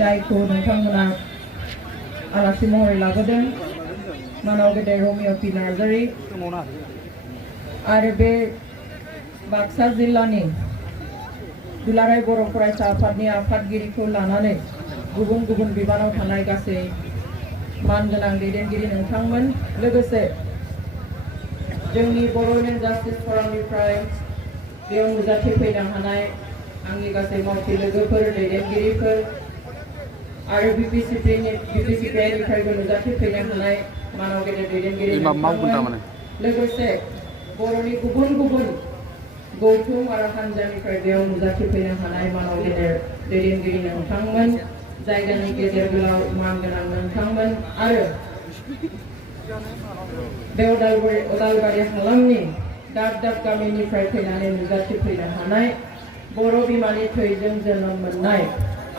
जायखौ नोंथांमोना आलासि महरै लाबोदों मानाव गेदेर रमिय' पि नार्जारि आरो बे बाक्सा जिल्लानि दुलाराय बर' फरायसा आफादनि आफादगिरिखौ लानानै गुबुन गुबुन बिबानाव थानाय गासै मानगोनां दैदेनगिरि नोंथांमोन लोगोसे जोंनि बर'लेण्ड जास्टिस फरामनिफ्राय बेयाव नुजाथिफैनो हानाय आंनि गासै मावथि लोगोफोर दैदेनगिरिफोर आरो बिपिसिपिआइनिफ्रायबो नुजाथिफैनो हानाय मानाव गेदेर दैदेनगिरि नोंथांमोन लोगोसे बर'नि गुबुन गुबुन गौथुम आरो हान्जानिफ्राय बेयाव नुजाथिफैनो हानाय मानाव गेदेर दैदेनगिरि नोंथांमोन जायगानि गेजेर गोलाव मानगोनां नोंथांमोन आरो बे उदालबारि हालामनि दाब दाब गामिनिफ्राय फैनानै नुजाथिफैनो हानाय बर' बिमानि थैजों जोनोम मोननाय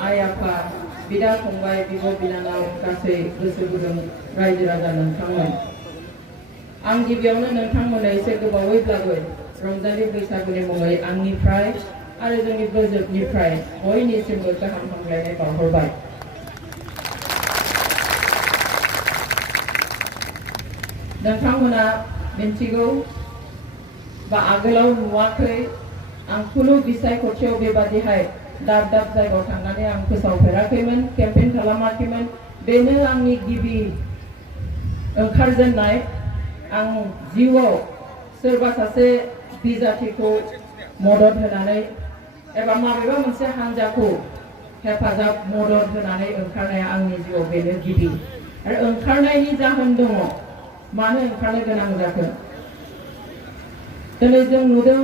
आइ आफा बिदा फंबाय बिब' बिनानाव गासै गोसो गुदुं रायजो राजा नोंथांमोन आं गिबियावनो नोंथांमोननो एसे गोबावैब्लाबो रंजालि बैसागुनि मुङै आंनिफ्राय आरो जोंनि बोजोबनिफ्राय बयनिसिमबो गाहाम हामलायनाय बावहरबाय। नोंथांमोना मिन्थिगौ बा आगोलाव नुवाखै आं खुनु बिसायख'थियाव बेबादिहाय दाब दाब जायगायाव थांनानै आं फोसावफेराखैमोन केम्पेइन खालामाखैमोन बेनो आंनि गिबि ओंखारजेननाय आं जिउआव सोरबा सासे बिजाथिखौ मदद होनानै एबा माबेबा मोनसे हान्जाखौ हेफाजाब मदद होनानै ओंखारनाया आंनि जिउआव बेनो गिबि आरो ओंखारनायनि जाहोन दङ मानो ओंखारनो गोनां जाखो दिनै जों नुदों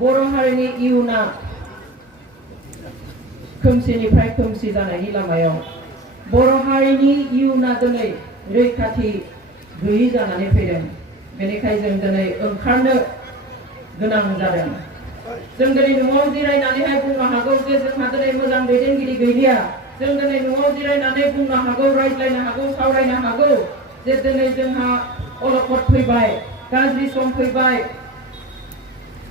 बर' हारिनि इयुना खोमसिनिफ्राय खोमसि जानायनि लामायाव बर' हारिनि इयुना दिनै रैखाथि गैयि जानानै फैदों बेनिखायनो जों दिनै ओंखारनो गोनां जादों जों दिनै न'आव जिरायनानैहाय बुंनो हागौ जे जोंहा दिनै मोजां दैदेनगिरि गैलिया जों दिनै न'आव जिरायनानै बुंनो हागौ रायज्लायनो हागौ सावरायनो हागौ जे दिनै जोंहा अलखद फैबाय गाज्रि सम फैबाय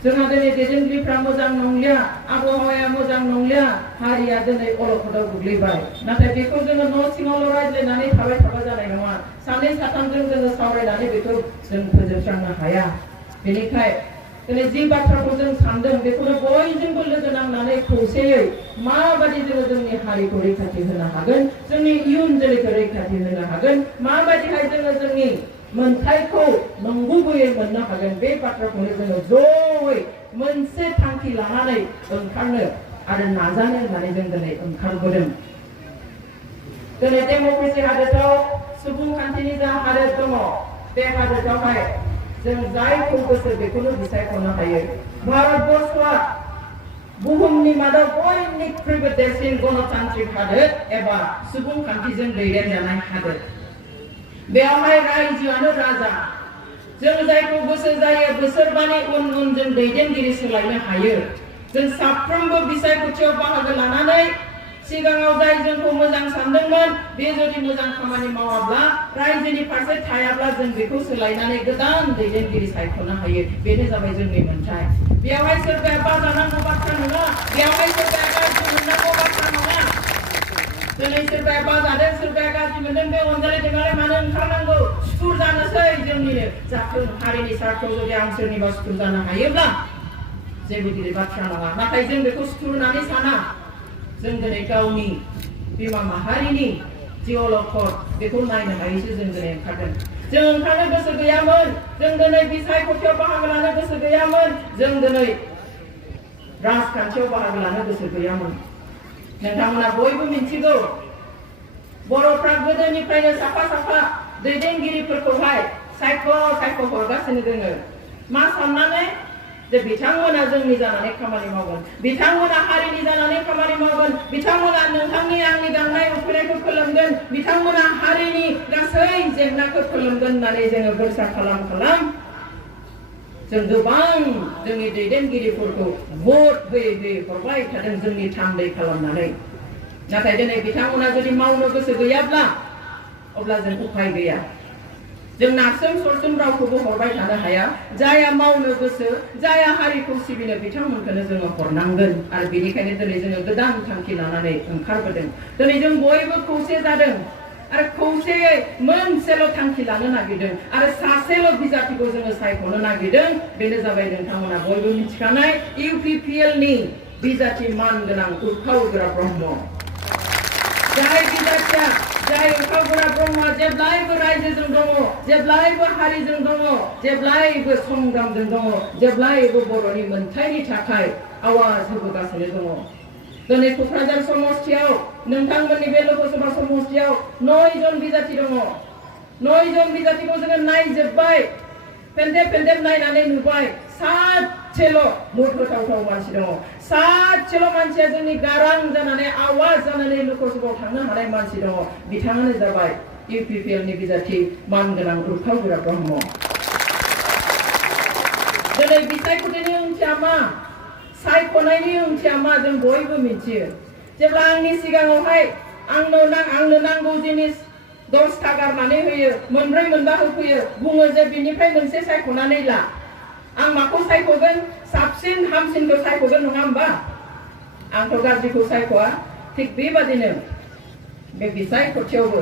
जोंहा दिनै दैदेनगिरिफ्रा मोजां नंलिया आबहावाया मोजां नंलिया हारिया दिनै अलखदाव गोग्लैबाय नाथाय बेखौ जोङो न' सिङावल' रायज्लायनानै थाबाय थाबा जानाय नङा सानै साथामजों जोङो सावरायनानै बेखौ जों फोजोबस्रांनो हाया बेनिखायनो दिनै जि बाथ्राखौ जों सानदों बेखौनो बयजोंबो लोगो नांनानै खौसेयै माबायदि जोङो जोंनि हारिखौ रैखाथि होनो हागोन जोंनि इयुन जोलैखौ रैखाथि होनो हागोन माबायदिहाय जोङो जोंनि मोनथायखौ नंगुबैयै मोननो हागोन बे बाथ्राखौनो जोङो ज'यै मोनसे थांखि लानानै ओंखारनो आरो नाजानो होननानै जों दिनै ओंखारबोदों दिनै डेम'क्रेसि हादोराव सुबुंखान्थिनि जा हादोर दङ बे हादोरावहाय जों जायखौ गोसो बेखौनो बिसायख'नो हायो भारतबर्षआ बुहुमनि मादाव बयनिख्रुइबो देरसिन गणतान्त्रिक हादोर एबा सुबुंखान्थिजों दैदेनजानाय हादोर बेयावहाय रायजोआनो राजा जों जायखौ गोसो जायो बोसोरबानि उन उन जों दैदेनगिरि सोलायनो हायो जों साफ्रोमबो बिसायख'थियाव बाहागो लानानै सिगाङाव जाय जोंखौ मोजां सानदोंमोन बे जुदि मोजां खामानि मावाब्ला रायजोनि फारसे थायाब्ला जों बेखौ सोलायनानै गोदान दैदेनगिरि सायख'नो हायो बेनो जाबाय जोंनि मोन्थाय बेयावहाय सोरबाया बाजानांगौ बाथ्रा नङा बेयावहाय सोरबाया गाज्रि मोननांगौ बाथ्रा नङा दिनै सोरबाया बाजादों सोरबाया गाज्रि मोनदों बे अनजालि देगालाय मानो ओंखारनांगौ सुथुर जानोसै जोंनिनो जाथों हारिनि सार्थाव जुदि आं सोरनिबा सुथुर जानो हायोब्ला जेबो गिदिर बाथ्रा नङा नाथाय जों बेखौ सुथुर होननानै साना जों दिनै गावनि बिमा माहारिनि जि अलखद बेखौ नायनो हायैसो जों दिनै ओंखारदों जों ओंखारनो गोसो गैयामोन जों दिनै बिसायख'थियाव बाहागो लानो गोसो गैयामोन जों दिनै राजखान्थियाव बाहागो लानो गोसो गैयामोन नोंथांमोना बयबो मिन्थिगौ बर'फ्रा गोदोनिफ्रायनो साफा साफा दैदेनगिरिफोरखौहाय सायख' हरगासिनो दोङो मा साननानै जे बिथांमोना जोंनि जानानै खामानि मावगोन बिथांमोना हारिनि जानानै खामानि मावगोन बिथांमोना नोंथांनि आंनि गांनाय उखैनायखौ फोलोमगोन बिथांमोना हारिनि गासै जेंनाखौ फोलोमगोन होननानै जोङो बोरसा खालाम जों गोबां जोंनि दैदेनगिरिफोरखौ भट होयै हरबाय थादों जोंनि थान्दै खालामनानै नाथाय दिनै बिथांमोना जुदि मावनो गोसो गैयाब्ला अब्ला जों उपाय गैया जों नारसोम सरसोम रावखौबो हरबाय थानो हाया जाया मावनो गोसो जाया हारिखौ सिबिनो बिथांमोनखौनो जोङो हरनांगोन आरो बेनिखायनो दिनै जोङो गोदान थांखि लानानै ओंखारबोदों दिनै जों बयबो खौसे जादों आरो खौसेयै मोनसेल' थांखि लानो नागिरदों आरो सासेल' बिजाथिखौ जोङो सायख'नो नागिरदों बेनो जाबाय नोंथांमोना बयबो मिथिखानाय UPPL नि बिजाथि मानगोनां उर्खावगोरा ब्रह्म जाय बिजाथिया जाय उर्खावगोरा ब्रह्मआ जेब्लायबो रायजोजों दङ जेब्लायबो हारिजों दङ जेब्लायबो संग्रामजों दङ जेब्लायबो बर'नि मोनथायनि थाखाय आवाज होबोगासिनो दङ दिनै क'क्राझार समस्थियाव नोंथांमोननि बे लकसभा समस्थियाव 9 जन बिजाथि दङ 9 जन बिजाथिखौ जोङो नायजोबबाय पेन्देब नायनानै नुबाय सासेल' भट होथावथाव मानसि दङ सासेल' मानसिया जोंनि गारां जानानै आवाज जानानै लकसभायाव थांनो हानाय मानसि दङ बिथाङानो जाबाय UPPL नि बिजाथि मानगोनां उर्खावगोरा ब्रह्म दिनै बिसायख'थिनि ओंथिया मा सायख'नायनि ओंथिया मा जों बयबो मिथियो जेब्ला आंनि सिगाङावहाय आंनो नांगौ जिनिस 10टा गारनानै होयो मोनब्रै मोनबा होफैयो बुङो जे बिनिफ्राय मोनसे सायख'नानै ला आं माखौ सायख'गोन साबसिन हामसिनखौ सायख'गोन नङा होमबा आंथ' गाज्रिखौ सायख'आ थिग बेबादिनो बे बिसायख'थियावबो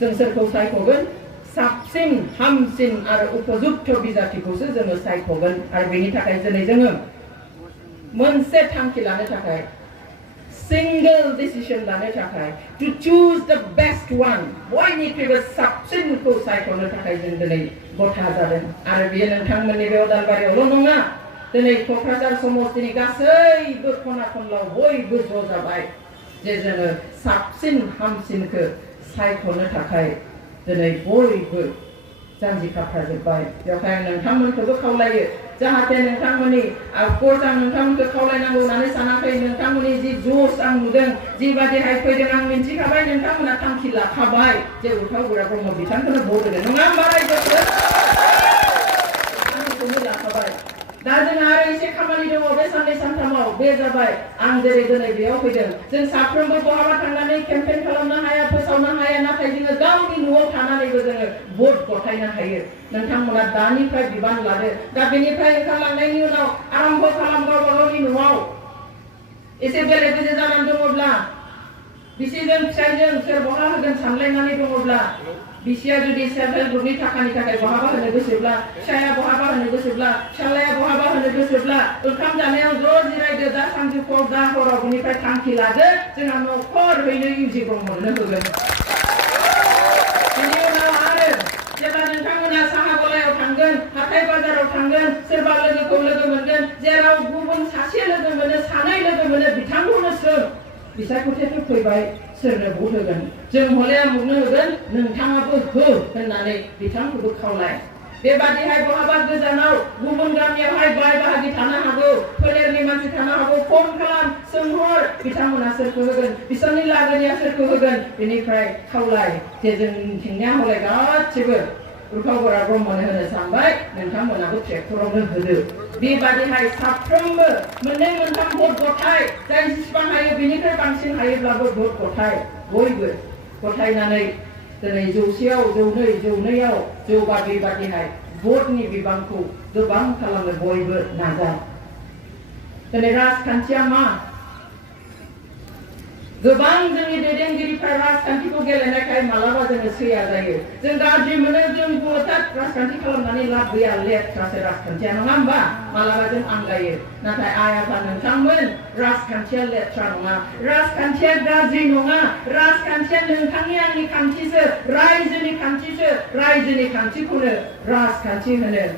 जों सोरखौ सायख'गोन साबसिन हामसिन आरो उपयुक्त बिजाथिखौसो जोङो सायख'गोन आरो बेनि थाखाय दिनै जोङो मोनसे थांखि लानो थाखाय सिंगल डिसिजन लानो थाखाय टु चुज द बेस्ट वान बयनिख्रुइबो साबसिनखौ सायख'नो थाखाय जों दिनै गथा जादों आरो बेयो नोंथांमोननि बे उदालबारियावल' नङा दिनै क'क्राझार समस्तिनि गासैबो खना खनलायाव बयबो ज' जाबाय जे जोङो साबसिन हामसिनखौ सायख'नो थाखाय दिनै बयबो जानजि खाफ्राजोब्बाय बेवहाय आं नोंथांमोनखौबो खावलायो जाहाथे नोंथांमोननि कर्स आं नोंथांमोनखौ खावलायनांगौ होननानै सानाखै नोंथांमोननि जि जोश आं नुदों जिबादिहाय फैदों आं मिन्थिखाबाय नोंथांमोना थांखि लाखाबाय जे उर्खावगोरा ब्रह्म बिथांखौनो भट होदों नङा होमबा रायजोफोर थांखिखौनो लाखाबाय दा जोंहा आरो एसे खामानि दङ बे साननै सानथामाव बे जाबाय आं जेरै दिनै बेयाव फैदों जों साफ्रोमबो बहाबा थांनानै केम्पेइन खालामनो हाया फोसावनो हाया नाथाय जोङो गावनि न'आव थानानैबो जोङो भट गथायनो हायो नोंथांमोना दानिफ्राय बिबान लादो दा बेनिफ्राय ओंखारलांनायनि उनाव आरम्भ खालाम गावबा गावनि न'आव एसे बेले बेजे जानानै दङब्ला बिसिजों फिसायजों सोर बहा होगोन सानलायनानै दङब्ला बिसिया जुदि सेल्फ हेल्प ग्रुपनि थाखानि थाखाय बहाबा होनो गोसोब्ला फिसाया बहाबा होनो गोसोब्ला फिसालाया बहाबा होनो गोसोब्ला ओंखाम जानायाव ज' जिरायदो दा सानजौफुआव दा हराव बिनिफ्राय थांखि लादो जोंहा न'खरैनो UG ब्रह्मनो होगोन बेनि उनाव आरो जेब्ला नोंथांमोना साहा गलायाव थांगोन हाथाय बाजाराव थांगोन सोरबा लोगोखौ लोगो मोनगोन जेराव गुबुन सासे लोगो मोनो सानै लोगो मोनो बिथांखौनो सों बिसायख'थियाथ' फैबाय सोरनो भट होगोन जों हले आमुगनो होगोन नोंथाङाबो हो होननानै बिथांखौबो खावलाय बेबादिहाय बहाबा गोजानाव गुबुन गामियावहाय बाय बाहागि थानो हागौ फोलेरनि मानसि थानो हागौ फन खालाम सोंहर बिथांमोना सोरखौ होगोन बिसोरनि लागोनिया सोरखौ होगोन बेनिफ्राय खावलाय जे जोंनिथिंनिया हले गासिबो उर्खावगोरा ब्रह्मनो होनो सानबाय नोंथांमोनाबो ट्रेक्टरावनो होदो बेबादिहाय साफ्रोमबो मोननै मोनथाम भट गथाय जाय जेसेबां हायो बेनिफ्राय बांसिन हायोब्लाबो भट गथाय बयबो गथायनानै दिनै 100आव 200 जौगा बेबादिहाय भटनि बिबांखौ गोबां खालामनो बयबो नाजा दिनै राजखान्थिया मा गोबां जोंनि दैदेनगिरिफ्रा राजखान्थिखौ गेलेनायखाय मालाबा जोङो सैया जायो जों गाज्रि मोनो जों बुङो राजखान्थि खालामनानै लाब गैया लेथ्रासो राजखान्थिया नङा होमबा मालाबा जों आंगायो नाथाय आइ आफा नोंथांमोन राजखान्थिया लेथ्रा नङा राजखान्थिया गाज्रि नङा राजखान्थिया नोंथांनि आंनि खान्थिसो रायजोनि खान्थिसो रायजोनि खान्थिखौनो राजखान्थि होनो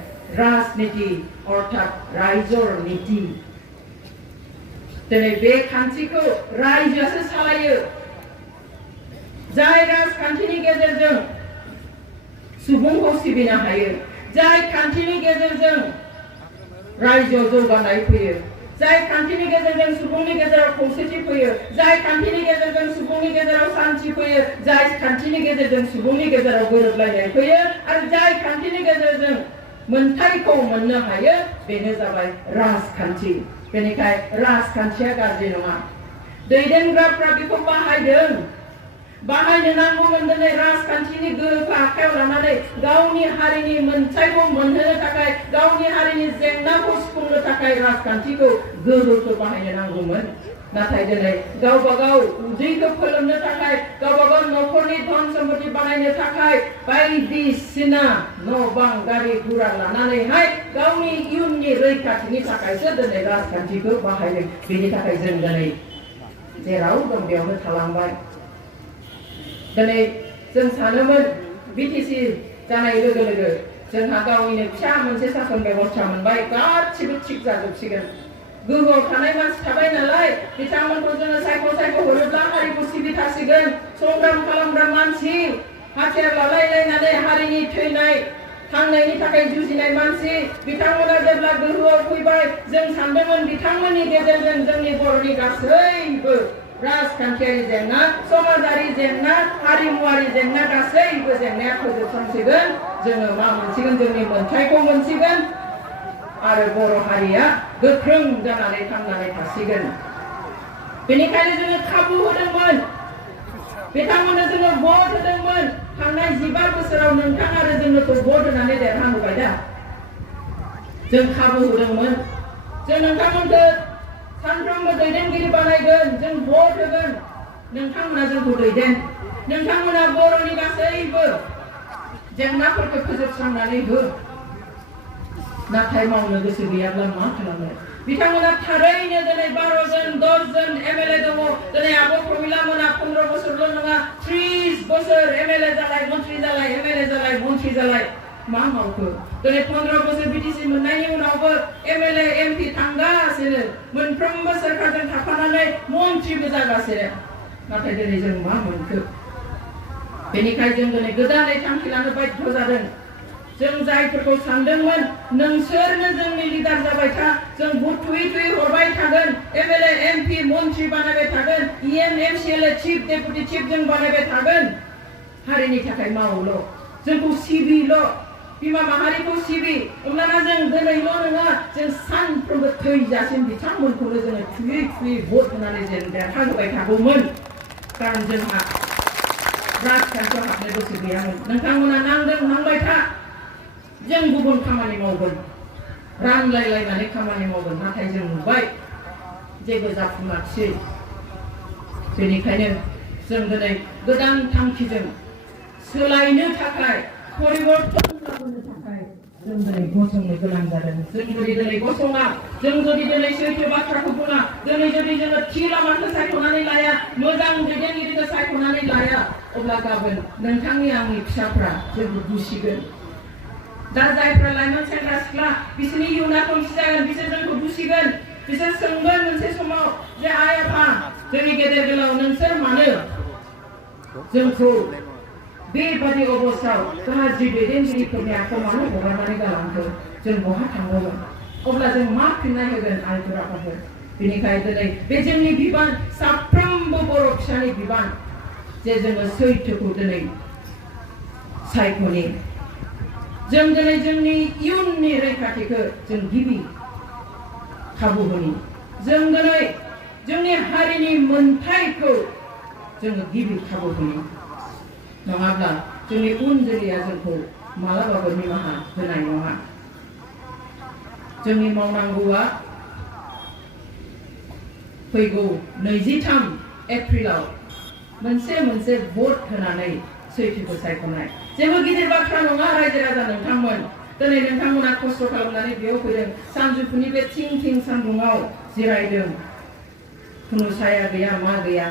राजनिति अर्थात रायजोर नीति दिनै बे खान्थिखौ रायजोआसो सालायो जाय राजखान्थिनि गेजेरजों सुबुंखौ सिबिनो हायो जाय खान्थिनि गेजेरजों रायजोआव जौगानाय फैयो जाय खान्थिनि गेजेरजों सुबुंनि गेजेराव खौसेथि फैयो जाय खान्थिनि गेजेरजों सुबुंनि गेजेराव शान्ति फैयो जाय खान्थिनि गेजेरजों सुबुंनि गेजेराव गोरोबलायनाय फैयो आरो जाय खान्थिनि गेजेरजों मोनथायखौ मोननो हायो बेनो जाबाय राजखान्थि बेनिखाय राजखान्थिया गाज्रि नङा दैदेनग्राफ्रा बेखौ बाहायदों बाहायनो नांगौमोन दिनै राजखान्थिनि गोहोखौ आखायाव लानानै गावनि हारिनि मोनथायखौ मोनहोनो थाखाय गावनि हारिनि जेंनाखौ सुफुंनो थाखाय राजखान्थिखौ गोहोखौ बाहायनो नांगौमोन नाथाय दिनै गावबा गाव उदैखौ फोलोमनो थाखाय गावबा गाव न'खरनि धन सम्पति बानायनो थाखाय बायदिसिना न' बां गारि गुरा लानानैहाय गावनि इयुननि रैखाथिनि थाखायसो दिनै राजखान्थिखौ बाहायदों बेनि थाखाय जों दिनै जेराव दं बेयावनो थालांबाय दिनै जों सानोमोन बिटिसि जानाय लोगो लोगो जोंहा गावनिनो फिसा मोनसे सासन बेबस्था मोनबाय गासिबो थिग जाजोबसिगोन गोहोआव थानाय मानसि थाबाय नालाय बिथांमोनखौ जोङो सायख' हरोब्ला हारिखौ सिबिथारसिगोन संग्राम खालामग्रा मानसि हाथियार लालायलायनानै हारिनि थैनाय थांनायनि थाखाय जुजिनाय मानसि बिथांमोना जेब्ला गोहोआव फैबाय जों सानदोंमोन बिथांमोननि गेजेरजों जोंनि बर'नि गासैबो राजखान्थियारि जेंना समाजारि जेंना हारिमुवारि जेंना गासैबो जेंनाया फोजोबस्रांसिगोन जोङो मा मोनसिगोन जोंनि मोनथायखौ मोनसिगोन आरो बर' हारिया गोख्रों जानानै थांनानै थासिगोन बेनिखायनो जोङो खाबु होदोंमोन बिथांमोननो जोङो भट होदोंमोन थांनाय 15 बोसोराव नोंथां आरो जोंनोखौ भट होनानै देरहाहोबाय दा जों खाबु होदोंमोन जों नोंथांमोनखौ सानफ्रोमबो दैदेनगिरि बानायगोन जों भट होगोन नोंथांमोना जोंखौ दैदेन नोंथांमोना बर'नि गासैबो जेंनाफोरखौ फोजोबस्रांनानै हो नाथाय मावनो गोसो गैयाब्ला मा खालामनो बिथांमोना थारैनो दिनै 12 जन 10 जन एमएलए दङ दिनै आब' प्रमिला मोना 15 बोसोरल' नङा 30 बोसोर एमएलए जालाय मन्त्रि जालाय एमएलए जालाय मन्त्रि जालाय मा मावखो दिनै 15 बोसोर बिटिसि मोननायनि उनावबो एमएलए एमपि थांगासिनो मोनफ्रोमबो सोरखारजों थाफानानै मन्त्रिबो जागासिनो नाथाय दिनै जों मा मोनखो बेनिखायनो जों दिनै गोदानै थांखि लानो बाध्य जादों जों जायफोरखौ सानदोंमोन नोंसोरनो जोंनि लिडार जाबाय था जों भट थुयै हरबाय थागोन एमएलए एमपि मन्त्रि बानायबाय थागोन EM MCLA chief deputy chief जों बानायबाय थागोन हारिनि थाखाय मावोल' जोंखौ सिबिल' बिमा माहारिखौ सिबि अब्लाना जों दिनैल' नङा जों सानफ्रोमबो थैजासिम बिथांमोनखौनो जोङो थुयै भट होनानै जों देरहाहोबाय थागौमोन कारण जोंहा राजखान्थियाव हाबनो गोसो गैयामोन नोंथांमोना नांबाय था जों गुबुन खामानि मावगोन रानलायलायनानै खामानि मावगोन नाथाय जों नुबाय जेबो जाफुङाखिसै बेनिखायनो जों दिनै गोदान थांखिजों सोलायनो थाखाय परिबर्तन लाबोनो थाखाय जों दिनै गसंनो गोनां जादों जों जुदि दिनै गसङा जों जुदि दिनै सैथो बाथ्राखौ बुङा दिनै जुदि जोङो थि लामाखौ सायख'नानै लाया मोजां दैदेनगिरिखौ सायख'नानै लाया अब्ला गाबोन नोंथांनि आंनि फिसाफ्रा जोंखौ दुसिगोन दा जायफ्रा लाइमोन सेंग्रा सिख्ला बिसोरनि इयुना खोमसि जागोन बिसोर जोंखौ दुसिगोन बिसोर सोंगोन मोनसे समाव जे आइ आफा जोंनि गेदेर गोलाव नोंसोर मानो जोंखौ बेबादि अबस्थायाव गाज्रि दैदेनगिरिफोरनि आखायाव मानो हगारनानै गालांखो जों बहा थांगौमोन अब्ला जों मा फिननाय होगोन आइफोर आफाफोर बेनिखायनो दिनै बे जोंनि बिबान साफ्रोमबो बर' फिसानि बिबान जे जोङो सैथोखौ दिनै सायख'नि जों दिनै जोंनि इयुननि रैखाथिखौ जों गिबि खाबु होनि जों दिनै जोंनि हारिनि मोनथायखौ जोङो गिबि खाबु होनि नङाब्ला जोंनि उन जोलैया जोंखौ मालाबाबो निमाहा होनाय नङा जोंनि मावनांगौआ फैगौ 23 एप्रिलाव मोनसे भट होनानै सैथोखौ सायख'नाय जेबो गिदिर बाथ्रा नङा रायजो राजा नोंथांमोन दिनै नोंथांमोना खस्थ' खालामनानै बेयाव फैदों सानजौफुनि बे थिं सान्दुङाव जिरायदों खुनु साया गैया मा गैया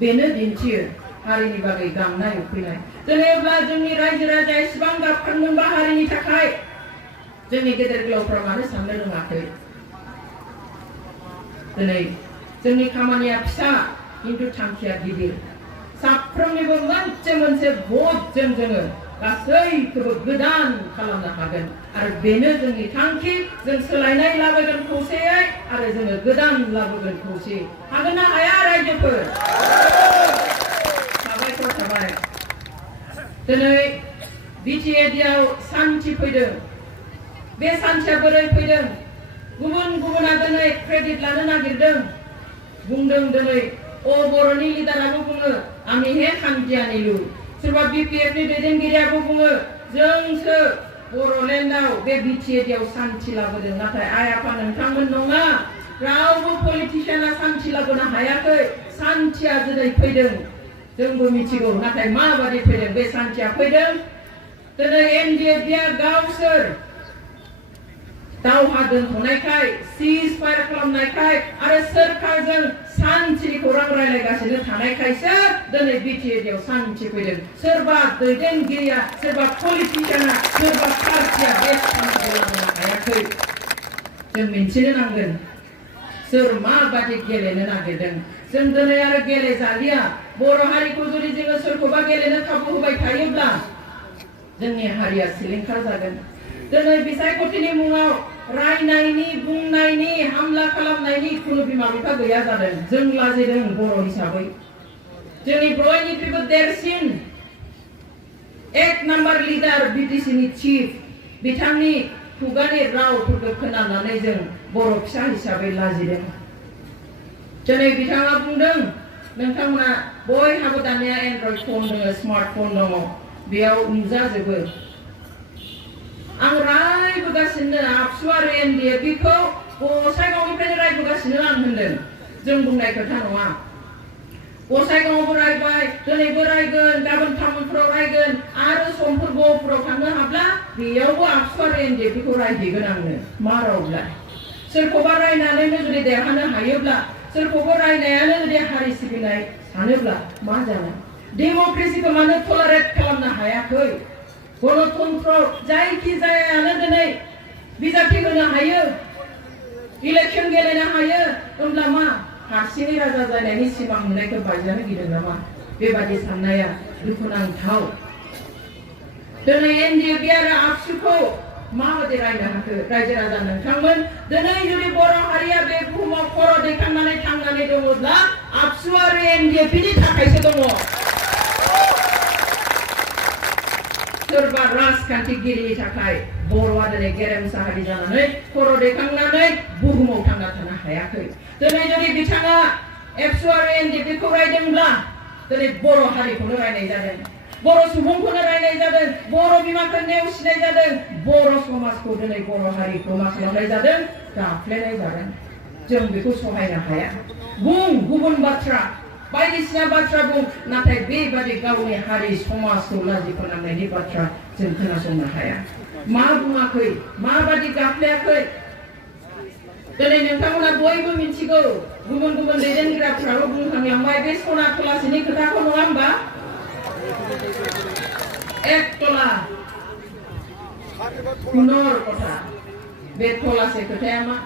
बेनो दिन्थियो हारिनि बागै गांनाय उखैनाय जेनेब्ला जोंनि रायजो राजाया एसेबां गाबखांदोंबा हारिनि थाखाय जोंनि गेदेर गोलावफ्रा मानो साननो रोङाखै दिनै जोंनि खामानिया फिसा किन्तु थांखिया गिदिर साफ्रोमनिबो मोनसे भटजों जोङो गासैखौबो गोदान खालामनो हागोन आरो बेनो जोंनि थांखि जों सोलायनाय लाबोगोन खौसेयै आरो जोङो गोदान लाबोगोन खौसेयै हागोन ना हाया रायजोफोर साबायखर थाबाय दिनै बिटिएडिआव सान्थि फैदों बे सान्थिया बोरै फैदों गुबुना दिनै क्रेडिट लानो नागिरदों बुंदों दिनै बर'नि लिडाराबो बुङो आमी हे खान्थि आनिलु सोरबा BPF नि दैदेनगिरियाबो बुङो जोंसो बर'लेण्डआव बे BTAD आव सान्थि लाबोदों नाथाय आइ आफा नोंथांमोन नङा रावबो पलिटिशियाना सान्थि लाबोनो हायाखै सान्थिया दिनै फैदों जोंबो मिथिगौ नाथाय माबादि फैदों बे सान्थिया फैदों दिनै NDF आ गावसोर दावहा दोनथ'नायखाय सिज फायार खालामनायखाय आरो सोरखारजों सान्थिनि खौरां रायलायगासिनो थानायखायसो दिनै BTAD आव सान्थि फैदों सोरबा दैदेनगिरिया सोरबा पलिटिशियाना सोरबा पार्टिया बे सान्थिखौ लाबोनो हायाखै जों मिन्थिनो नांगोन सोर माबादि गेलेनो नागिरदों जों दिनै आरो गेलेजालिया बर' हारिखौ जुदि जोङो सोरखौबा गेलेनो खाबु होबाय थायोब्ला जोंनि हारिया सिलिंखार जागोन दिनै बिसायख'थिनि मुङाव रायनायनि बुंनायनि हामला खालामनायनि खुनु बिमा बिफा गैया जादों जों लाजिदों बर' हिसाबै जोंनि बयनिख्रुइबो देरसिन एक नाम्बार लिडार BTC नि चिफ बिथांनि खुगानि रावफोरखौ खोनानानै जों बर' फिसा हिसाबै लाजिदों दिनै बिथाङा बुंदों नोंथांमोना बयहाबो दानिया एन्ड्रइड फन दङ स्मार्टफन दङ बेयाव नुजाजोबो आं रायबोगासिनो आबसु आरो NDF खौ गसाइगावनिफ्रायनो रायबोगासिनो आं होनदों जों बुंनाय खोथा नङा गसाइगावआवबो रायबाय दिनैबो रायगोन गाबोन थामोनफोराव रायगोन आरो समफोर गफोराव थांनो हाब्ला बेयावबो आबसु आरो NDF खौ रायहैगोन आंनो मा रावब्ला सोरखौबा रायनानैनो जुदि देरहानो हायोब्ला सोरखौबा रायनायानो जुदि हारि सिबिनाय सानोब्ला मा जानो डेम'क्रेसिखौ मानो टलारेट खालामनो हायाखै गणतन्त्र जायखिजायानो दिनै बिजाथि होनो हायो इलेक्सन गेलेनो हायो होमब्ला मा हारसिङै राजा जानायनि सिमां नुनायखौ बायजानो गिदों नामा बेबादि साननाया दुखुनांथाव दिनै NDF आरो आबसुखौ माबादि रायनो हाखो रायजो राजा नोंथांमोन दिनै जुदि बर' हारिया बे बुहुमाव खर' दैखांनानै थांनानै दङब्ला आबसु आरो NDF नि थाखायसो दङ सोरबा राजखान्थिगिरिनि थाखाय बर'आ दिनै गेरेमसा हारि जानानै खर' दैखांनानै बुहुमाव थांना थानो हायाखै दिनै जुदि बिथाङा आबसु आरो NDF खौ रायदोंब्ला दिनै बर' हारिखौनो रायनाय जादों बर' सुबुंखौनो रायनाय जादों बर' बिमाखौ नेवसिनाय जादों बर' समाजखौ दिनै बर' हारिखौ मा खालामनाय जादों गाफ्लेनाय जादों जों बेखौ सहायनो हाया बुं गुबुन बाथ्रा बायदिसिना बाथ्रा बुं नाथाय बेबादि गावनि हारि समाजखौ लाजि फोनांनायनि बाथ्रा जों खोनासंनो हाया मा बुङाखै माबादि गाफ्लेयाखै दिनै नोंथांमोना बयबो मिथिगौ गुबुन गुबुन दैदेनगिरिफोराबो बुंखांलांबाय बे सना थलासेनि खोथाखौ नङा होमबा एक तला पुनर कथा बे थलासे खोथाया मा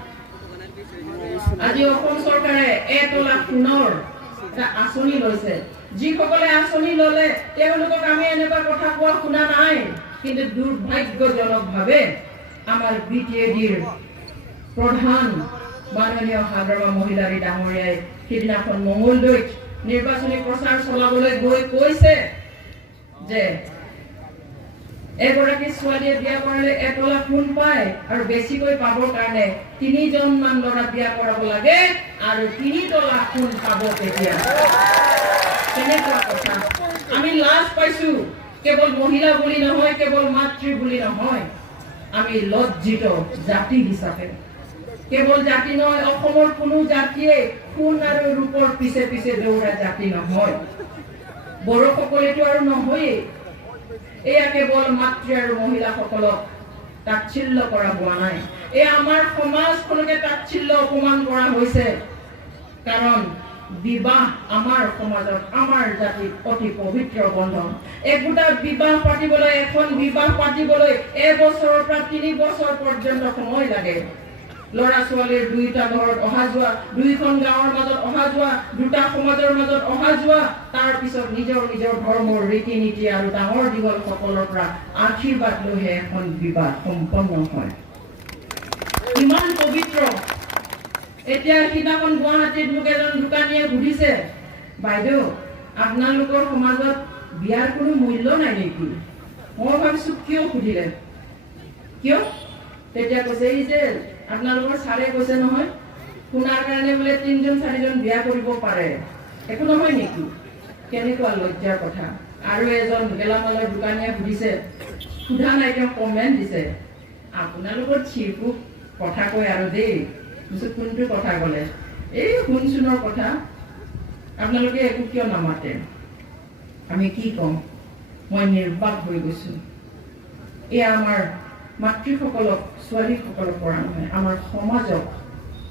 আজি অসম চৰকাৰে এতলা পুনৰ এটা আঁচনি লৈছে যিসকলে আঁচনি ললে তেওঁলোকক আমি এনেকুৱা কথা কোৱা শুনা নাই কিন্তু দুৰ্ভাগ্যজনকভাৱে আমাৰ BTADৰ প্ৰধান মাননীয় হাগ্ৰামা মহিলাৰী ডাঙৰীয়াই সিদিনাখন মঙলদৈত নিৰ্বাচনী প্ৰচাৰ চলাবলৈ গৈ কৈছে যে এগৰাকী ছোৱালীয়ে বিয়া কৰালে এতলা সোণ পায় আৰু বেছিকৈ পাবৰ কাৰণে 3 জন মান ল'ৰা বিয়া কৰাব লাগে আৰু 3 তলা সোণ পাব তেতিয়া কেনেকুৱা কথা আমি লাজ পাইছো কেৱল মহিলা বুলি নহয় কেৱল মাতৃ বুলি নহয় আমি লজ্জিত জাতি হিচাপে কেৱল জাতি নহয় অসমৰ কোনো জাতিয়ে সোণ আৰু ৰূপৰ পিছে পিছে দৌৰা জাতি নহয় বড়োসকলেতো আৰু নহয়ে এয়া কেৱল মাতৃ আৰু মহিলাসকলক তাচ্ছিল্য কৰা হোৱা নাই এই আমাৰ সমাজখনকে তাচ্ছিল্য অপমান কৰা হৈছে কাৰণ বিবাহ আমাৰ সমাজত আমাৰ জাতিৰ অতি পবিত্ৰ বন্ধন একোটা বিবাহ পাতিবলৈ এখন বিবাহ পাতিবলৈ এবছৰৰ পৰা 3 বছৰ পৰ্যন্ত সময় লাগে লৰা ছোৱালীৰ দুইটা ঘৰত অহা যোৱা দুইখন গাঁৱৰ মাজত অহা যোৱা দুটা সমাজৰ মাজত অহা যোৱা তাৰ পিছত নিজৰ নিজৰ ধৰ্মৰ ৰীতি নীতি আৰু ডাঙৰ দীঘল সকলৰ পৰা আশীৰ্বাদ লৈহে এখন বিবাহ সম্পন্ন হয় ইমান পবিত্ৰ এতিয়া সিদিনাখন গুৱাহাটীত মোক এজন দোকানীয়ে সুধিছে বাইদেউ আপোনালোকৰ সমাজত বিয়াৰ কোনো মূল্য নাই নেকি মই ভাবিছো কিয় সুধিলে কিয় তেতিয়া কৈছে এই যে আপোনালোকৰ ছাৰে কৈছে নহয় শুনাৰ কাৰণে বোলে 3 জন 4 জন বিয়া কৰিব পাৰে একো নহয় নেকি কেনেকুৱা লজ্জাৰ কথা আৰু এজন গেলামালৰ দোকানীয়ে সুধিছে সোধা নাই তেওঁ কমেণ্ট দিছে আপোনালোকৰ চিপু কথা কয় আৰু দেই কোনটো কথা ক'লে এই শুনচোনৰ কথা আপোনালোকে একো কিয় নামাতে আমি কি ক'ম মই নিৰ্বাক হৈ গৈছো এয়া আমাৰ মাতৃসকলক ছোৱালীসকলক কৰা নহয় আমাৰ সমাজক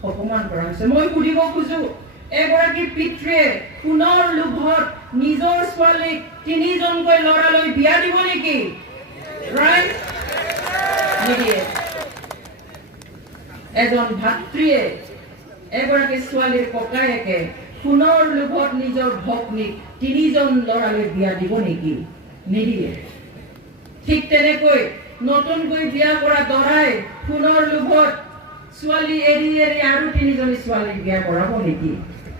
অপমান কৰা হৈছে মই সুধিব খোজো এগৰাকী পিতৃয়ে পুনৰ লোভত নিজৰ ছোৱালীক 3জনকৈ ল'ৰালৈ বিয়া দিব নেকি ৰাইট নিদিয়ে এজন ভাতৃয়ে এগৰাকী ছোৱালীৰ ককায়েকে পুনৰ লোভত নিজৰ ভগ্নীক 3জন ল'ৰালৈ বিয়া দিব নেকি নিদিয়ে ঠিক তেনেকৈ নতুনকৈ বিয়া কৰা দৰাই পুনৰ লোভত ছোৱালী এৰি এৰি আৰু 3জনী ছোৱালীক বিয়া কৰাব নেকি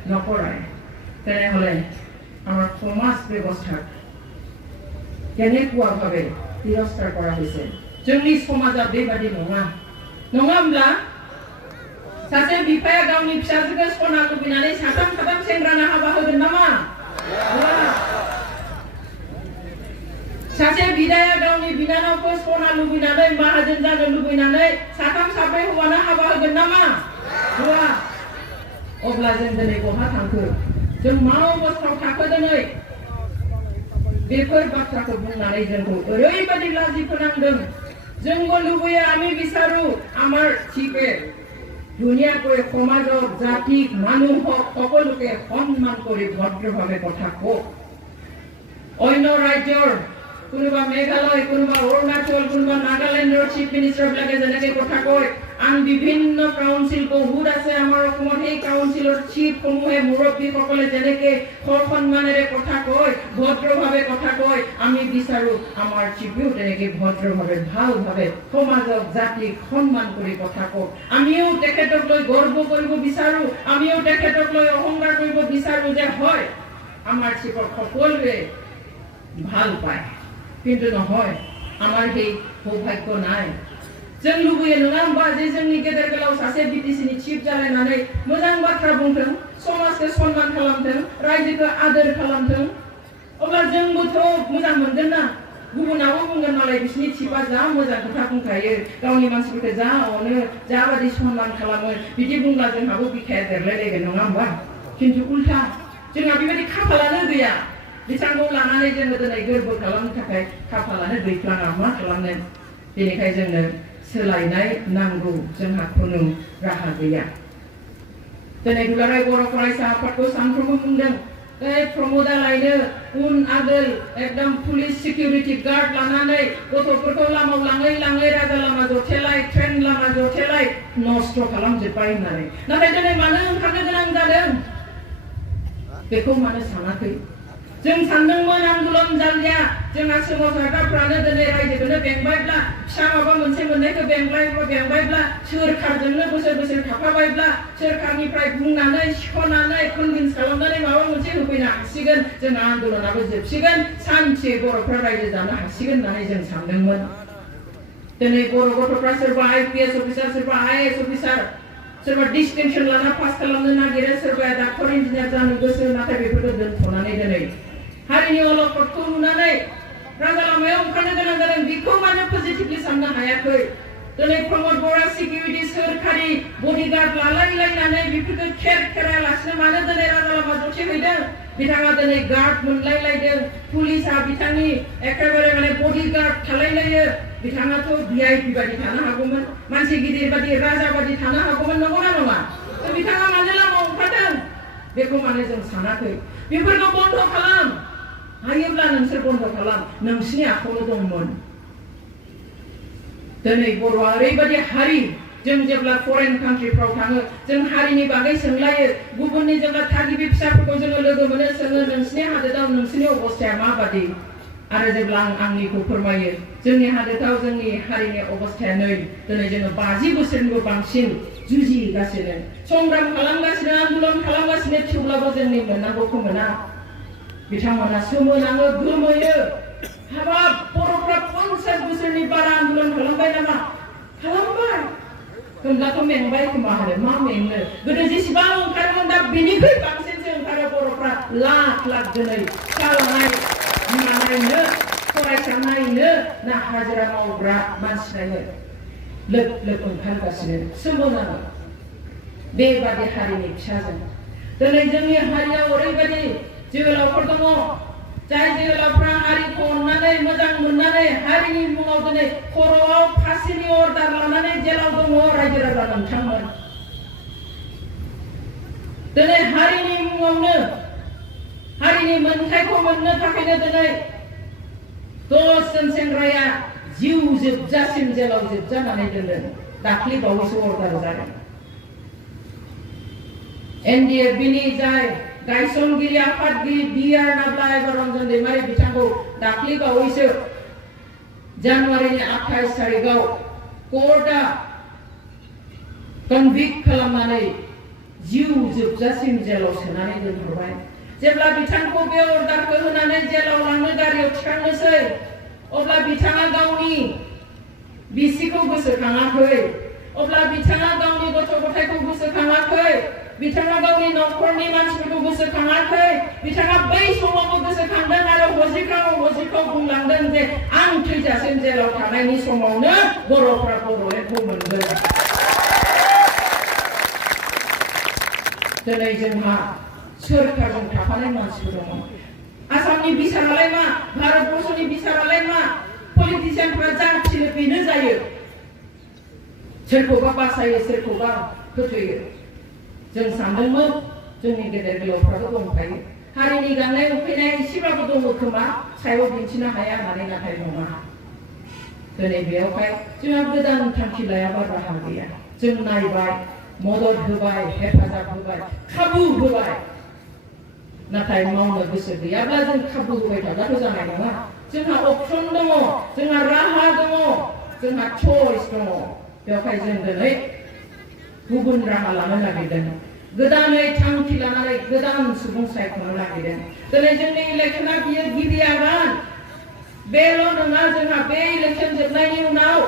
নকৰায় তেনেহ'লে আমাৰ সমাজ ব্যৱস্থাক কেনেকুৱাভাৱে তিৰস্কাৰ কৰা হৈছে जोंनि समाजा बेबादि नङा नङाब्ला सासे बिफाया गावनि फिसाजोखौ सना लुबैनानै साथाम सेंग्रानो हाबा होगोन नामा सासे बिदाया गावनि बिनानावखौ सना लुबैनानै माहाजोन जानो लुबैनानै साथाम साब्रै हौवानो हाबा होगोन नामा होआ अब्ला जों दिनै बहा थांखो जों मा अबस्थायाव थाखो दिनै बेफोर बाथ्राखौ बुंनानै जोंखौ ओरैबादि लाजि फोनांदों जोंबो लुबैयो आमी বিচাৰো আমাৰ চিপে ধুনীয়াকৈ সমাজক জাতিক মানুহক সকলোকে সন্মান কৰি ভদ্ৰভাৱে কথা কওক অন্য ৰাজ্যৰ কোনোবা মেঘালয় কোনোবা অৰুণাচল কোনোবা নাগালেণ্ডৰ চিফ মিনিষ্টাৰবিলাকে যেনেকৈ কথা কয় আন বিভিন্ন কাউন্সিল বহুত আছে আমাৰ অসমত সেই কাউন্সিলৰ চিফসমূহে মুৰব্বীসকলে যেনেকৈ সন্মানেৰে কথা কয় ভদ্ৰভাৱে কথা কয় আমি বিচাৰো আমাৰ চিফেও তেনেকৈ ভদ্ৰভাৱে ভালভাৱে সমাজক জাতিক সন্মান কৰি কথা কওক আমিও তেখেতক লৈ গৰ্ব কৰিব বিচাৰো আমিও তেখেতক লৈ অহংকাৰ কৰিব বিচাৰো যে হয় আমাৰ চিফক সকলোৱে ভাল পায় কিন্তু নহয় আমাৰ সেই সৌভাগ্য নাই जों लुबैयो नङा होमबा जे जोंनि गेदेर गोलाव सासे बिटिसिनि चिफ जालायनानै मोजां बाथ्रा बुंथों समाजखौ सन्मान खालामथों रायजोखौ आदर खालामथों अब्ला जोंबोथ' मोजां मोनगोन ना गुबुनाबो बुंगोन मालाय बिसिनि चिफआ जा मोजां खोथा बुंखायो गावनि मानसिफोरखौ जा अनो जाबादि सन्मान खालामो बिदि बुंब्ला जोंहाबो बिखाया देरलायलायगोन नङा होमबा खिन्थु उल्था जोंहा बेबायदि खाफालानो गैया बिथांखौ लानानै जोङो दिनै गोरबो खालामनो थाखाय खाफालानो गैफ्लाङा मा खालामनो बेनिखायनो जोंनो सोलायनाय नांगौ जोंहा खुनु राहा गैया दिनै दुलाराय बर' फरायसा आफादखौ सानफ्रोमबो बुंदों प्रमोदा लायनो उन आगोल एकदम पुलिस सिकिउरिटि गार्ड लानानै गथ'फोरखौ लामायाव लाङै लाङै राजा लामा जथेलाय ट्रेन लामा जथेलाय नस्थ' खालामजोब्बाय होननानै नाथाय दिनै मानो ओंखारनो गोनां जादों बेखौ मानो सानाखै जों सानदोंमोन आन्दोलन जालिया जोंहा सोमावसारग्राफ्रानो दिनै रायजोखौनो बेंबायब्ला फिसा माबा मोनसे मोननायखौ बेंबायब्ला सोरखारजोंनो बोसोर थाफाबायब्ला सोरखारनिफ्राय बुंनानै सिख'नानै कनभिन्स खालामनानै माबा मोनसे होफैनो हासिगोन जोंहा आन्दोलनाबो जोबसिगोन सानसे बर'फ्रा रायजो जानो हासिगोन होननानै जों सानदोंमोन दिनै बर' गथ'फ्रा सोरबा IPS अफिसार सोरबा IAS अफिसार सोरबा डिस्टिंक्शन लाना पास खालामनो नागिरो सोरबाया डाक्टर इन्जिनियार जानो गोसो नाथाय बेफोरखौ दोनथ'नानै दिनै हारिनि अलखदखौ नुनानै राजा लामायाव ओंखारनो गोनां जादों बेखौ मानो पजिटिभलि साननो हायाखै दिनै प्रमद बरा सिकिउरिटि सोरखारि बडिगार्ड लालायलायनानै बेफोरखौ खेरायालासिनो मानो दिनै राजा लामा जथेहैदों बिथाङा दिनै गार्ड मोनलायलायदों पुलिसा बिथांनि एकेबारे माने बडिगार्ड थालायलायो बिथाङाथ' VIP बादि थानो हागौमोन मानसि गिदिर बादि राजा बादि थानो हागौमोन नंगौना नङा बिथाङा मानो लामायाव ओंखारदों बेखौ माने जों सानाखै बेफोरखौ बन्द खालाम हायोब्ला नोंसोर बन्द खालाम नोंसिनि आखायावल' दंमोन दिनै बर'आ ओरैबादि हारि जों जेब्ला फरेन कान्ट्रिफ्राव थाङो जों हारिनि बागै सोंलायो गुबुननि जेब्ला थागिबि फिसाफोरखौ जोङो लोगो मोनो सोङो नोंसिनि हादोराव नोंसिनि अबस्थाया माबादि आरो जेब्ला आंनिखौ फोरमायो जोंनि हादोराव जोंनि हारिनि अबस्थाया नै दिनै जोङो 50 बोसोरनिबो बांसिन जुजिगासिनो संग्राम खालामगासिनो आन्दोलन खालामगासिनो थेवब्लाबो जोंनि मोननांगौखौ मोना बिथांमोना सोमोनाङो गोमोयो हाबाब बर'फ्रा 50 बोसोरनि बारा आन्दोलन खालामबाय नामा खालामबाय होनब्लाथ' मेंबाय खोमा आरो मा मेंनो गोदो जेसेबां ओंखारोमोन दा बेनिख्रुइ बांसिनसो ओंखारो बर'फ्रा बर'फ्रा लाख लाख दिनै फिसा नायनो फरायसा नायनो ना हाजिरा मावग्रा मानसि नायनो लोब लोब ओंखारगासिनो सोमोनाङो बेबादि हारिनि फिसाजों दिनै जोंनि हारियाव ओरैबायदि जोहोलावफोर दङ जाय जोहोलावफ्रा हारिखौ अननानै मोजां मोननानै हारिनि मुङाव दिनै खर'आव फासिनि अर्डार लानानै जेलाव दङ रायजो राजा नोंथांमोन दिनै हारिनि मुङावनो हारिनि मोनथायखौ मोननो थाखायनो दिनै 10 जन सेंग्राया जिउ जोबजासिम जेलाव जोबजानानै दोनदों दाख्लि बावैसो अर्डार जादों एनडिएफबिनि जाय गायसनगिरि आफादगिरि बिआर नाब्ला एबा रन्जन दैमारि बिथांखौ दाख्लि बावैसो जानुवारिनि 28 तारिखआव कर्टआ कनभिक्ट खालामनानै जिउ जोबजासिम जेलाव सोनानै दोनहरबाय जेब्ला बिथांखौ बे अर्डारखौ होनानै जेलाव लांनो गारियाव थिखांनोसै अब्ला बिथाङा गावनि बिसिखौ गोसोखाङाखै अब्ला बिथाङा गावनि गथ' गथायखौ गोसोखाङाखै बिथाङा गावनि न'खरनि मानसिफोरखौ गोसोखाङाखै बिथाङा बै समावबो गोसोखांदों आरो हजिखौ बुंलांदों जे आं थैजासिम जेलाव थानायनि समावनो बर'फ्रा बर'लेण्डखौ मोनगोन दिनै जोंहा सोरखारजों थाफानाय मानसिफोर दङ आसामनि बिसारालाय मा भारतबर्षनि बिसारालाय मा पलिटिशियानफ्रा जा थिनो बेनो जायो सोरखौबा बासायो सोरखौबा फोथैयो जों सानदोंमोन जोंनि गेदेर गोलावफ्राबो दंखायो हारिनि गांनाय उखैनाय एसेबाबो दङ खोमा सायाव दिन्थिनो हाया होननानै नाथाय नङा दिनै बेयावहाय जोंहा गोदान थांखि लायाबा राहा गैया जों नायबाय मदद होबाय हेफाजाब होबाय खाबु होबाय नाथाय मावनो गोसो गैयाब्ला जों खाबु होबाय थाब्लाथ' जानाय नङा जोंहा अपसन दङ जोंहा राहा दङ जोंहा चइस दङ बेवहाय जों दिनै गुबुन राहा लानो नागिरदों गोदानै थांखि लानानै गोदान सुबुं सायख'नो नागिरदों दिनै जोंनि इलेक्शना बियो गिबि आगान बेल' नङा जोंहा बे इलेक्शन जोबनायनि उनाव